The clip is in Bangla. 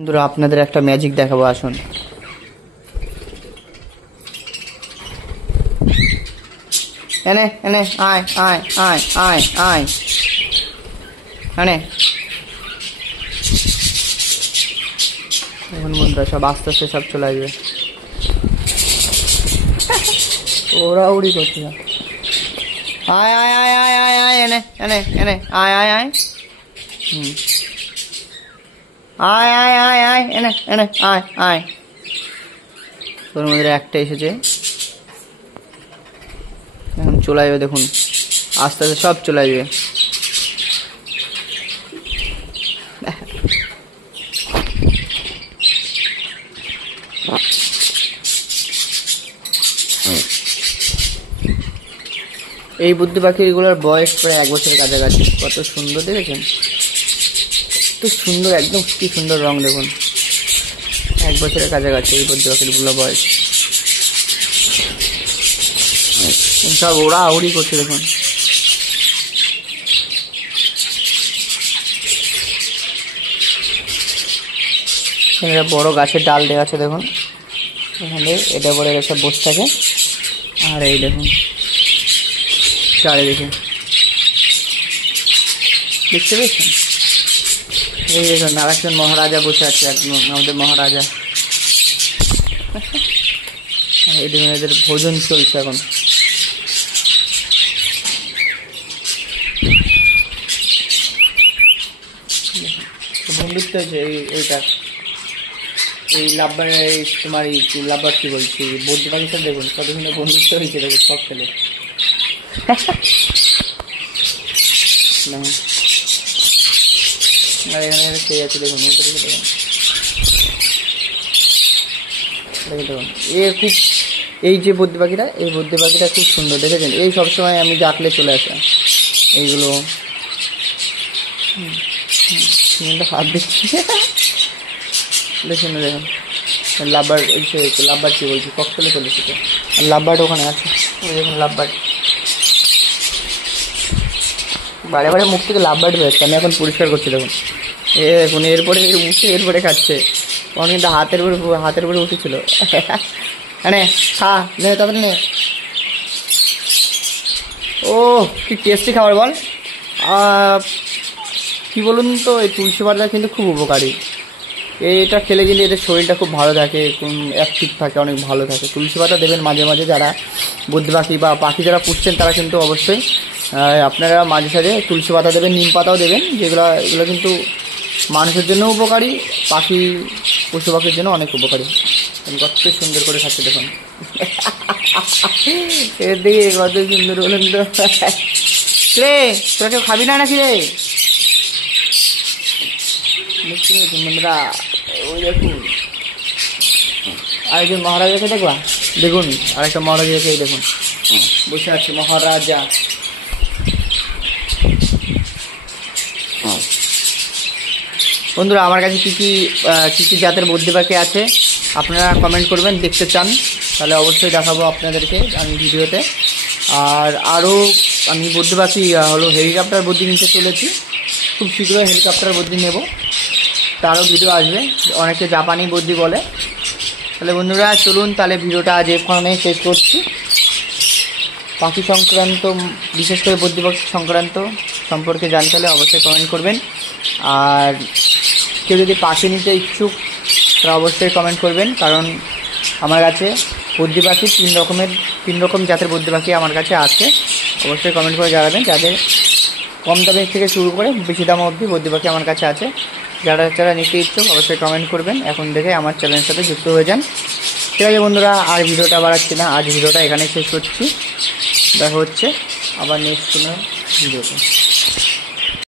বন্ধুরা আপনাদের একটা ম্যাজিক দেখাবো, আসুন। এনে এনে আয় আয় আয় আয় আয় এনে। এখন বন্ধুরা সব আস্তে আস্তে সব চলে আসবে। ওরা উড়ি করছে। আয় আয় আয় আয় আয় আয় এনে এনে এনে আয় আয় আয়। আয় আয় আয় আয় এনে এনে আয় আয়। তোর মধ্যে একটা এসেছে, এখন চলে আসবে। দেখুন আস্তে আস্তে সব চলে আসবে। এই বুদ্ধি পাখিগুলোর বয়স প্রায় 1 বছরের কাছাকাছি। কত সুন্দর দেখেছেন, কত সুন্দর, একদম কি সুন্দর রং। দেখুন 1 বছরের কাছাকাছি এই বুদ্ধি পাখিগুলোর বয়স। সব ওরা উড়ি করছে। দেখুন এখানে বড় গাছের ডাল দেওয়া আছে। দেখুন এখানে এটা বলে একটা বসে থাকে। আর এই দেখুন চারিদিকে দেখতে পেয়েছেন, এই দেখুন আর একজন মহারাজা বসে আছে, একদম আমাদের মহারাজা। এই দেখুন এদের ভোজন চলছে এখন। বন্ধুত্ব হয়েছে এইটা, এই লাভবার, তোমার এই লাভবার কি বলছি, বৌদ্ধ পাকিস্তান। দেখুন কত সুন্দর বন্ধুত্ব হয়েছে। দেখুন সব ছেলে আর এখানে খেয়ে আছে। দেখুন দেখুন দেখুন দেখুন এ খুব, এই যে বদ্রি পাখিটা, এই বদ্রি পাখিটা খুব সুন্দর দেখেছেন। এই সবসময় আমি ডাকলে চলে আসে এইগুলো। হাত দিচ্ছি দেখুন। দেখুন লাভবার, এই লাভবার কি বলছি, ককটেলে চলেছে তো। আর লাভবার্ড ওখানে আছে, ওই দেখুন লাভবার্ড। বারে বারে মুখ থেকে লাভবার্ড বেরোচ্ছে, আমি এখন পরিষ্কার করছি। দেখুন এ দেখুন এরপরে উঠে এরপরে খাচ্ছে। তখন কিন্তু হাতের উপরে উঠেছিল। হ্যাঁ খা নে, তাড়াতাড়ি নে। ও কি টেস্টি খাবার বল। কি বলুন তো, এই তুলসী পাতা কিন্তু খুব উপকারী। এটা খেলে কিন্তু এদের শরীরটা খুব ভালো থাকে, অ্যাক্টিভ থাকে, অনেক ভালো থাকে। তুলসী পাতা দেবেন মাঝে মাঝে, যারা বুদ্ধি পাখি বা পাখি যারা পুষছেন তারা কিন্তু অবশ্যই আপনারা মাঝে সাঝে তুলসী পাতা দেবেন, নিম পাতাও দেবেন। এগুলো কিন্তু মানুষের জন্য উপকারী, পশু পাখির জন্য অনেক উপকারী। কত সুন্দর করে খাচ্ছে দেখুন। এর দিকে কত সুন্দর বলেন তো। রে তোরা কেউ খাবি না নাকি রে? বন্ধুরা ওই দেখুন আরেকজন মহারাজাকে দেখবা। দেখুন আরেকটা মহারাজাকে দেখুন বসে আছে, মহারাজা। বন্ধুরা আমার কাছে কী কী জাতের বদ্রি পাখি আছে আপনারা কমেন্ট করবেন, দেখতে চান তাহলে অবশ্যই দেখাবো আপনাদেরকে আমি ভিডিওতে। আর আরও আমি বদ্রি পাখি হলো হেলিকপ্টার বদ্রি নিতে চলেছি, খুব শীঘ্রই হেলিকপ্টার বদ্রি নেব, তারও ভিডিও আসবে। অনেকে জাপানি বদ্রি বলে। তাহলে বন্ধুরা চলুন, তাহলে ভিডিওটা আজ এখানে শেষ করছি। পাখি সংক্রান্ত, বিশেষ করে বদ্রি পাখি সংক্রান্ত সম্পর্কে জানতে হলে অবশ্যই কমেন্ট করবেন। আর কেউ যদি পাখি নিতে ইচ্ছুক তারা অবশ্যই কমেন্ট করবেন, কারণ আমার কাছে বদ্রি পাখি 3 রকম জাতের বদ্রি পাখি আমার কাছে আছে। অবশ্যই কমেন্ট করে জানাবেন, যাদের কম দামের থেকে শুরু করে বেশি দাম অবধি বদ্রি পাখি আমার কাছে আছে। যারা নিতে ইচ্ছুক অবশ্যই কমেন্ট করবেন, এখন থেকে আমার চ্যানেলের সাথে যুক্ত হয়ে যান। ঠিক আছে বন্ধুরা, আর ভিডিওটা বাড়াচ্ছি না, আজ ভিডিওটা এখানেই শেষ করছি। দেখা হচ্ছে আবার নেক্সট কোনো ভিডিওতে।